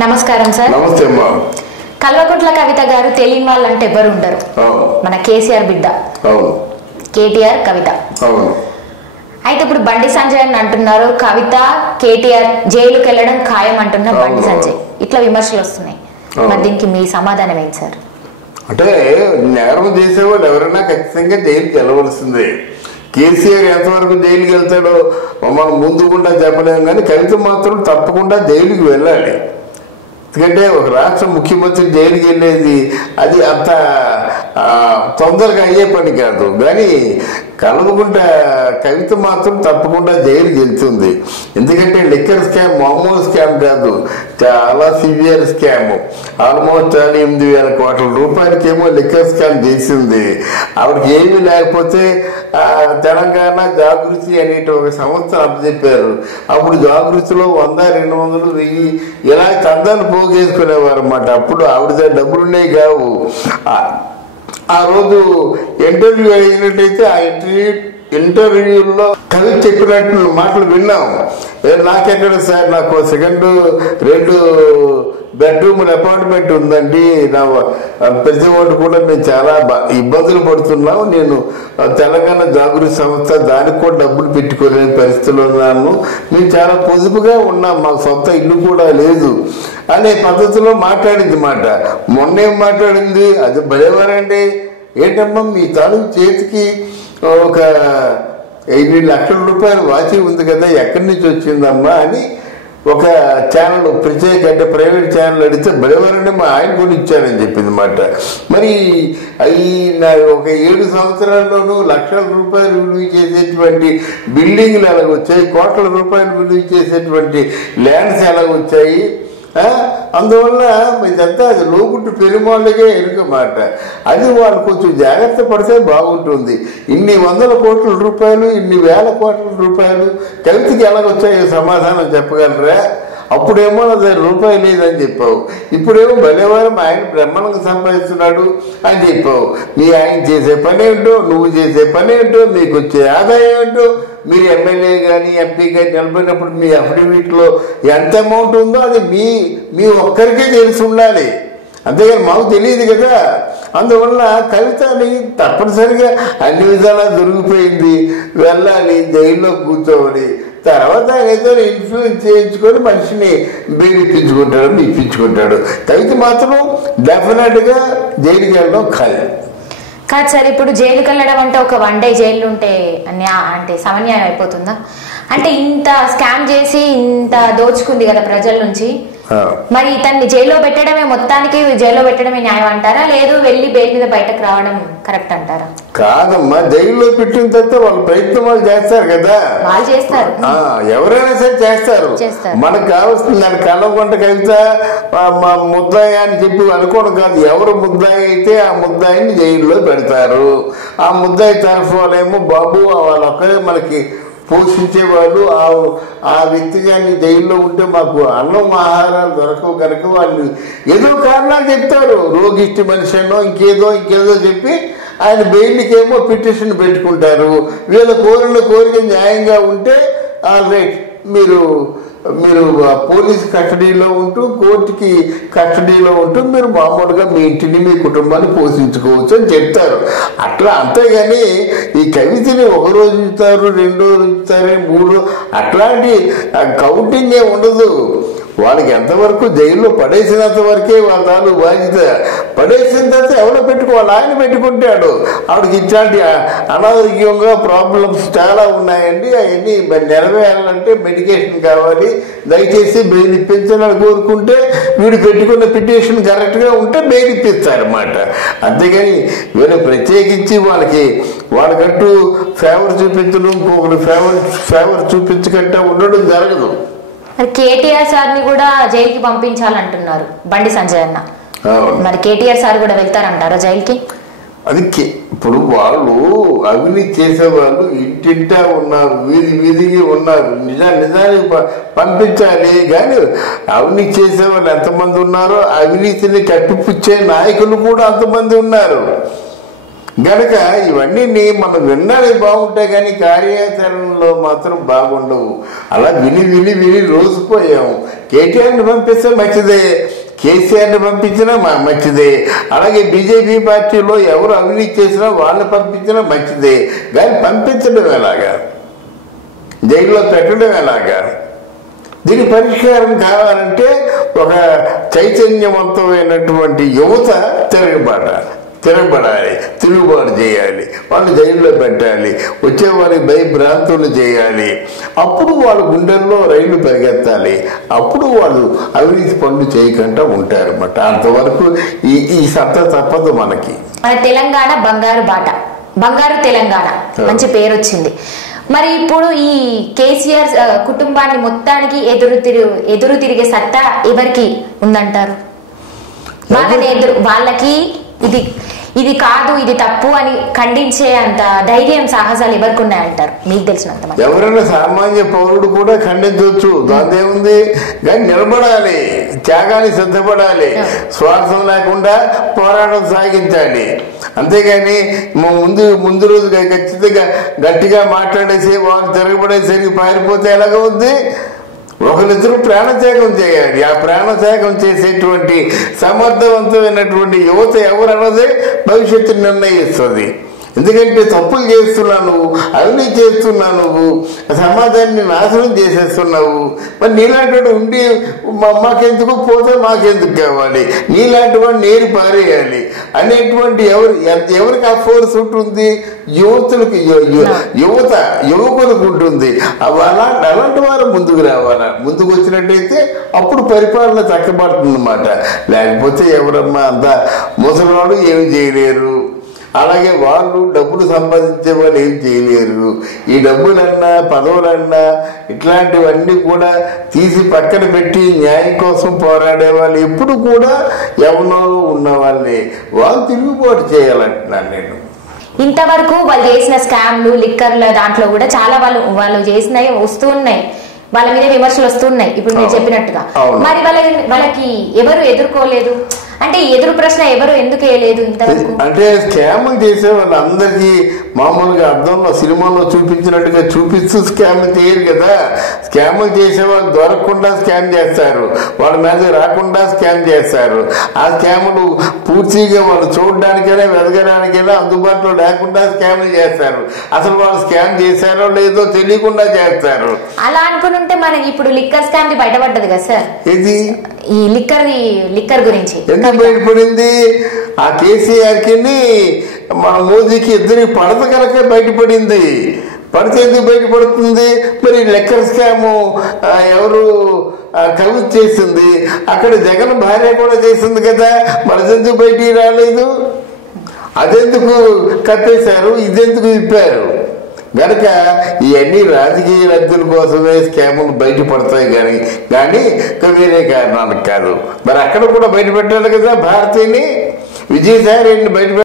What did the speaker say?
నమస్కారం సార్. నమస్తే అమ్మా. కల్వకుంట్ల కవిత గారు తెలియని వాళ్ళంటే ఎవరు ఉండరు. మన కేసీఆర్ బిడ్డ, కేటీఆర్ కవిత. అయితే ఇప్పుడు బండి సంజయ్ అని అంటున్నారు, కవిత కేటీఆర్ జైలుకి వెళ్ళడం ఖాయం అంటున్నారు బండి సంజయ్. ఇట్లా విమర్శలు వస్తున్నాయి. మరి దీనికి మీ సమాధానం ఏంటి సార్? అంటే నేరం చేసేవాళ్ళు ఎవరైనా ఖచ్చితంగా జైలుకి వెళ్ళవలసిందే. కేసీఆర్ ఎంతవరకు జైలుకి వెళ్తాడో మనం ముందు కూడా చెప్పలేము, కానీ కవిత మాత్రం తప్పకుండా జైలుకి వెళ్ళాలి. ఎందుకంటే ఒక రాష్ట్ర ముఖ్యమంత్రి జైలుకి వెళ్ళేది అది అంత తొందరగా అయ్యే పని కాదు. కానీ కల్వకుంట్ల కవిత మాత్రం తప్పకుండా జైలుకి వెళ్తుంది. ఎందుకంటే లిక్కర్ స్కామ్ మామూలు స్కామ్ కాదు, చాలా సివియర్ స్కామ్. ఆల్మోస్ట్ 8,000 కోట్ల రూపాయలకేమో లిక్కర్ స్కామ్ చేసింది. ఆవిడకి ఏమీ లేకపోతే తెలంగాణ జాగృతి అనేటి ఒక సంస్థ అప్పచెప్పారు. అప్పుడు జాగృతిలో 100, 200, 1000 ఇలా చందాలు పోగేసుకునేవారు అన్నమాట. అప్పుడు ఆవిడ డబ్బులున్నాయి కావు. ఆ రోజు ఇంటర్వ్యూ అయినట్టయితే ఆ ఇంటర్వ్యూలో కవిత చెప్పినట్టు మాటలు విన్నాం. నాకెక్కడ సార్, నాకు 2 బెడ్రూమ్ అపార్ట్మెంట్ ఉందండి, నా ప్రతి ఒక్కటి కూడా మేము చాలా ఇబ్బందులు పడుతున్నాం, నేను తెలంగాణ జాగృతి సంస్థ దానికి కూడా డబ్బులు పెట్టుకోలేని పరిస్థితిలో ఉన్నాను, మేము చాలా పొదుపుగా ఉన్నాం, మాకు సొంత ఇల్లు కూడా లేదు అనే పద్ధతిలో మాట్లాడింది మాట. మొన్నేం మాట్లాడింది, అది భలేవారండి. ఏంటమ్మా మీ తాలూకు చేతికి ఒక 8 లక్షల రూపాయలు వాచి ఉంది కదా, ఎక్కడి నుంచి వచ్చిందమ్మా అని ఒక ఛానల్ ప్రత్యేక అంటే ప్రైవేట్ ఛానల్ అడిగితే బలవరనే మా ఆయన కొని ఇచ్చారని చెప్పింది మాట. మరి ఈ ఒక 7 సంవత్సరాల్లోనూ లక్షల రూపాయలు విలువ చేసేటువంటి బిల్డింగ్లు ఎలాగొచ్చాయి, కోట్ల రూపాయలు విలువ చేసేటువంటి ల్యాండ్స్ ఎలాగొచ్చాయి. అందువల్ల ఇదంతా అది లోగుట్టు పెరుమాళ్ళకే ఎరుకమాట. అది వాళ్ళు కొంచెం జాగ్రత్త పడితే బాగుంటుంది. ఇన్ని 100 కోట్ల రూపాయలు, ఇన్ని 1000 కోట్ల రూపాయలు కవితకి ఎలాగొచ్చాయో సమాధానం చెప్పగలరా? అప్పుడేమో అది రూపాయి లేదని చెప్పావు, ఇప్పుడేమో భలేవారం ఆయన బ్రహ్మాండంగా సంపాదిస్తున్నాడు అని చెప్పావు. మీ ఆయన చేసే పని ఏంటో, నువ్వు చేసే పని ఏంటో, మీకు వచ్చే ఆదాయం ఏంటో, మీరు ఎమ్మెల్యే కానీ ఎంపీ కానీ నిలబడినప్పుడు మీ అఫిడవిట్లో ఎంత అమౌంట్ ఉందో అది మీ ఒక్కరికే తెలిసి ఉండాలి, అంతేగాని మాకు తెలియదు కదా. అందువల్ల కవితని తప్పనిసరిగా అన్ని విధాలా దొరికిపోయింది, వెళ్ళాలి, జైల్లో కూర్చోవాలి, తర్వాత ఏదో ఇన్ఫ్లుయెన్స్ చేయించుకొని మనిషిని బెదిరించుకుంటాడు, ఇప్పించుకుంటాడు. కవిత మాత్రం డెఫినెట్గా జైలుకి వెళ్ళడం ఖాయం కాదు సార్. ఇప్పుడు జైలుకి వెళ్ళడం అంటే ఒక 1 డే జైలు ఉంటే అంటే సమన్యాయం అయిపోతుందా? అంటే ఇంత స్కామ్ చేసి ఇంత దోచుకుంది కదా ప్రజల నుంచి, మరి ఇతన్ని జైల్లో పెట్టడమే, మొత్తానికి జైల్లో పెట్టడమే న్యాయం అంటారా, లేదు వెళ్ళి బెయిల్ మీద బయటకు రావడం కరెక్ట్ అంటారా? కాదమ్మా, జైల్లో పెట్టిన తర్వాత వాళ్ళు ప్రయత్నం వాళ్ళు చేస్తారు కదా, వాళ్ళు చేస్తారు, ఎవరైనా సరే చేస్తారు. మనకు కావాల్సింది దాని కల్వకుంట్ల కవిత ముద్దాయి అని చెప్పి అనుకోవడం కాదు. ఎవరు ముద్దాయి అయితే ఆ ముద్దాయిని జైల్లో పెడతారు. ఆ ముద్దాయి తరఫు వాళ్ళేమో బాబు వాళ్ళొక్కరే మనకి పోషించేవాళ్ళు, ఆ వ్యక్తి కానీ జైల్లో ఉంటే మాకు అన్నం ఆహారాలు దొరకవు కనుక వాళ్ళు ఏదో కారణాలు చెప్తారు, రోగిష్టి మనిషి అనో ఇంకేదో చెప్పి ఆయన బెయిల్కేమో పిటిషన్ పెట్టుకుంటారు. వీళ్ళ కోరిక న్యాయంగా ఉంటే ఆల్ రైట్, మీరు పోలీస్ కస్టడీలో ఉంటూ కోర్టుకి కస్టడీలో ఉంటూ మీరు మామూలుగా మీ ఇంటిని మీ కుటుంబాన్ని పోషించుకోవచ్చు అని చెప్తారు. అట్లా అంతేగాని ఈ కవితని 1 రోజు ఇస్తారు, 2 రోజులు ఇస్తారు, 3 రోజులు అట్లాంటి కౌంటింగ్ ఏ ఉండదు. వాళ్ళకి ఎంతవరకు జైల్లో పడేసినంత వరకే వాళ్ళ తాలూ బాధ్యత. పడేసిన తర్వాత ఎవరో పెట్టుకోవాలి, ఆయన పెట్టుకుంటాడు. ఆవిడకి ఇట్లాంటి అనారోగ్యంగా ప్రాబ్లమ్స్ చాలా ఉన్నాయండి, అవన్నీ నెరవేరాలంటే మెడికేషన్ కావాలి, దయచేసి బెయిల్ ఇప్పించాలని కోరుకుంటే వీడు పెట్టుకున్న పిటిషన్ కరెక్ట్గా ఉంటే బెయిల్ ఇప్పిస్తారన్నమాట. అంతేగాని వీళ్ళు ప్రత్యేకించి వాళ్ళకంటూ ఫేవర్ చూపించడం, ఇంకొకరు ఫేవర్ చూపించకుండా ఉండడం జరగదు. కేటీఆర్ సార్ని కూడా జైలుకి పంపించాలంటున్నారు బండి సంజయ్ అన్న. మరి కేటీఆర్ సార్ కూడా వెళ్తారంటారా జైలుకి? అది ఇప్పుడు వాళ్ళు అవినీతి చేసేవాళ్ళు ఇంటింటా ఉన్నారు, వీధికి ఉన్నారు. నిజానికి పంపించాలి, కానీ అవినీతి చేసేవాళ్ళు ఎంతమంది ఉన్నారో అవినీతిని కప్పిపుచ్చే నాయకులు కూడా అంతమంది ఉన్నారు. గనక ఇవన్నీ మనం వినడానికి బాగుంటాయి, కానీ కార్యాచరణలో మాత్రం బాగుండవు. అలా విని రోజుపోయాము. కేటీఆర్ని పంపిస్తే మంచిదే, కేసీఆర్ని పంపించినా మంచిదే, అలాగే బీజేపీ పార్టీలో ఎవరు అవినీతి చేసినా వాళ్ళని పంపించినా మంచిదే. కానీ పంపించడం ఎలాగా, జైల్లో పెట్టడం ఎలాగా? దీని పరిష్కారం కావాలంటే ఒక చైతన్యవంతమైనటువంటి యువత తిరగబడాలి, తిరుగుబాటు చేయాలి, వాళ్ళు జైల్లో పెట్టాలి, వచ్చే వారికి భయభ్రాంతులు చేయాలి. అప్పుడు వాళ్ళ గుండెల్లో రైళ్లు పరిగెత్తాలి, అప్పుడు వాళ్ళు అవినీతి పనులు చేయకుండా ఉంటారు అన్నమాట. అంతవరకు ఈ సత్తా తప్పదు మనకి. మన తెలంగాణ బంగారు బాట, బంగారు తెలంగాణ మంచి పేరు వచ్చింది. మరి ఇప్పుడు ఈ కేసీఆర్ కుటుంబాన్ని మొత్తానికి ఎదురు తిరిగే సత్తా ఎవరికి ఉందంటారు? వాళ్ళకి ఇది కాదు, ఇది తప్పు అని ఖండించే అంత ధైర్యం, సాహసాలు ఎవరికి ఉన్నాయంటారు మీకు తెలిసినంత? ఎవరైనా సామాన్య పౌరుడు కూడా ఖండించవచ్చు, దాందేముంది. కానీ నిలబడాలి, త్యాగానికి సిద్ధపడాలి, స్వార్థం లేకుండా పోరాటం సాగించాలి. అంతేగాని ముందు రోజు ఖచ్చితంగా గట్టిగా మాట్లాడేసి వాళ్ళు తిరగబడేసరికి పారిపోతే ఎలాగవుద్ది? ఒకరిద్దరు ప్రాణత్యాగం చేయాలి. ఆ ప్రాణత్యాగం చేసేటువంటి సమర్థవంతమైనటువంటి యువత ఎవరన్నదే భవిష్యత్తు నిర్ణయిస్తుంది. ఎందుకంటే తప్పులు చేస్తున్నావు, అవినీతి చేస్తున్నావు, నువ్వు సమాజాన్ని నాశనం చేసేస్తున్నావు. మరి నీలాంటి వాడు ఉండి మాకెందుకు పోతే మాకెందుకు కావాలి, నీలాంటి వాడు నేరు పారేయాలి అనేటువంటి ఎవరికి ఆ ఫోర్స్ ఉంటుంది? యువతులకు, యువకులకు ఉంటుంది. అలాంటి వారు ముందుకు రావాలా. ముందుకు వచ్చినట్టయితే అప్పుడు పరిపాలన చక్కబడుతుంది అన్నమాట. లేకపోతే ఎవరమ్మా అంతా ముసలివాడు ఏమి చేయలేరు. అలాగే వాళ్ళు డబ్బులు సంపాదించే వాళ్ళు ఏం చేయలేరు. ఈ డబ్బులన్నా పదవులన్నా ఇట్లాంటివన్నీ కూడా తీసి పక్కన పెట్టి న్యాయం కోసం పోరాడే వాళ్ళు ఎప్పుడు కూడా ఎవరో ఉన్న వాళ్ళే. వాళ్ళు తిరుగుబాటు చేయాలంటున్నాను నేను. ఇంతవరకు వాళ్ళు చేసిన స్కామ్లు, లిక్కర్ల దాంట్లో కూడా చాలా వాళ్ళు చేసినవి వస్తూ ఉన్నాయి, వాళ్ళ మీద విమర్శలు వస్తున్నాయి ఇప్పుడు మీరు చెప్పినట్టుగా. మరి వాళ్ళకి ఎవరు ఎదుర్కోలేదు అంటే ఎదురు ప్రశ్న ఎవరు ఎందుకు వేయలేదు ఇంతవరకు? అంటే స్కామ్ చేసే వాళ్ళందరికీ మామూలుగా అర్థంలో సినిమాలో చూపించినట్టుగా చూపిస్తూ స్కామ్ చేయరు కదా. స్కామ్ చేసే వాళ్ళు దొరకకుండా స్కామ్ చేస్తారు, వాళ్ళ మీద రాకుండా స్కామ్ చేస్తారు. ఆ స్కాములు పూర్తిగా వాళ్ళు చూడడానికైనా వెతకడానికైనా అందుబాటులో లేకుండా స్కామ్ చేస్తారు. అసలు వాళ్ళు స్కామ్ చేశారో లేదో తెలియకుండా చేస్తారు. అలా అనుకుంటే మనకి ఇప్పుడు లిక్కర్ స్కామ్ బయటపడ్డది కదా సార్. ఇది ఈ లిక్కర్ గురించి ఎందుకు బయటపడింది? ఆ కేసీఆర్కి మన మోదీకి ఇద్దరికి పడత కనుక బయటపడింది. పడితే ఎందుకు బయటపడుతుంది? మరి లిక్కర్ స్కాము ఎవరు కవిత చేసింది, అక్కడ జగన్ భార్య కూడా చేసింది కదా, మరిదెందుకు బయటికి రాలేదు? అదెందుకు కప్పేశారు, ఇదెందుకు విప్పారు? గనక ఇవన్నీ రాజకీయ లబ్ధుల కోసమే స్కాములు బయటపడతాయి కానీ వేరే కారణాలకు కాదు. మరి అక్కడ కూడా బయటపెట్టాలి కదా. భారతీయని, విజయసాయి రెడ్డిని బయట